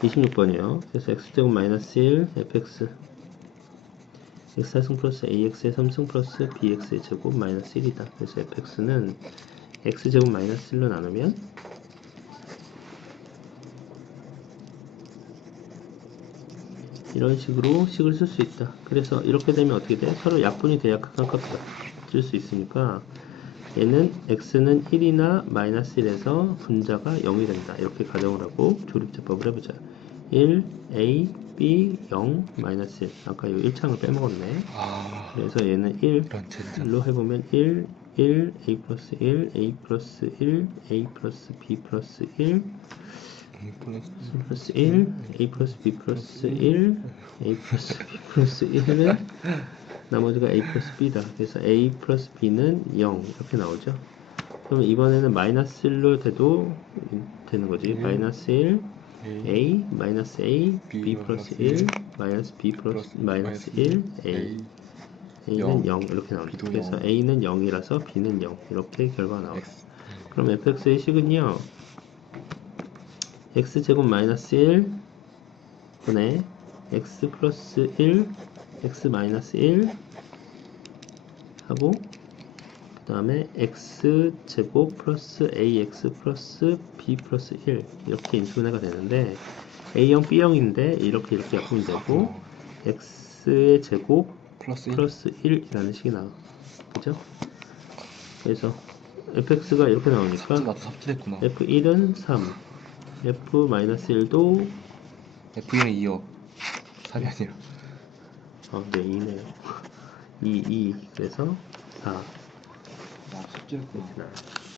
26번이요. 그래서 x제곱 마이너스 1 fx x 4승 플러스 ax의 3승 플러스 bx의 제곱 마이너스 1이다. 그래서 fx는 x제곱 마이너스 1로 나누면 이런 식으로 식을 쓸 수 있다. 그래서 이렇게 되면 어떻게 돼? 서로 약분이 돼야 극한값이 같을 수 있으니까 얘는 x는 1이나 마이너스 1에서 분자가 0이 된다. 이렇게 가정을 하고 조립제법을 해보자. 1, a, b, 0, 마이너스 1. 아까 이 1창을 빼먹었네. 아 그래서 얘는 1, 이런 젠장 1로 해보면 1, 1, a 플러스 1, a 플러스 1, a 플러스 b 플러스 1, 플러스 1, a 플러스 b 플러스 1, a 플러스 b 플러스 1은 나머지가 a 플러스 b다. 그래서 a 플러스 b는 0 이렇게 나오죠. 그럼 이번에는 마이너스 1로 돼도 되는 거지. 음. 마이너스 1, A a 마이너스 a, b B 플러스 플러스 1, 마이너스 b 플러스 마이너스 1, a a는 0 이렇게 나옵니다. B도 그래서 0. a는 0이라서 b는 0 이렇게 결과가 나와요. X 그럼 fx의 식은요 x 제곱 마이너스 1 분의 x 플러스 1 x 마이너스 1 하고 그 다음에 x 제곱 플러스 ax 플러스 b 플러스 1 이렇게 인수분해가 되는데 a형 b형인데 이렇게 이렇게 약분이 되고 x의 제곱 플러스 1 플러스 1 이라는 식이 나와. 그죠? 그래서 fx가 이렇게 나오니까 삽질 나도 삽질했구나. F1은 3, F-1도 F는 2요 3이 아니라 어, 네, 2네요. 2, 2, 그래서 4나 삽질했구나 이렇게 나와요.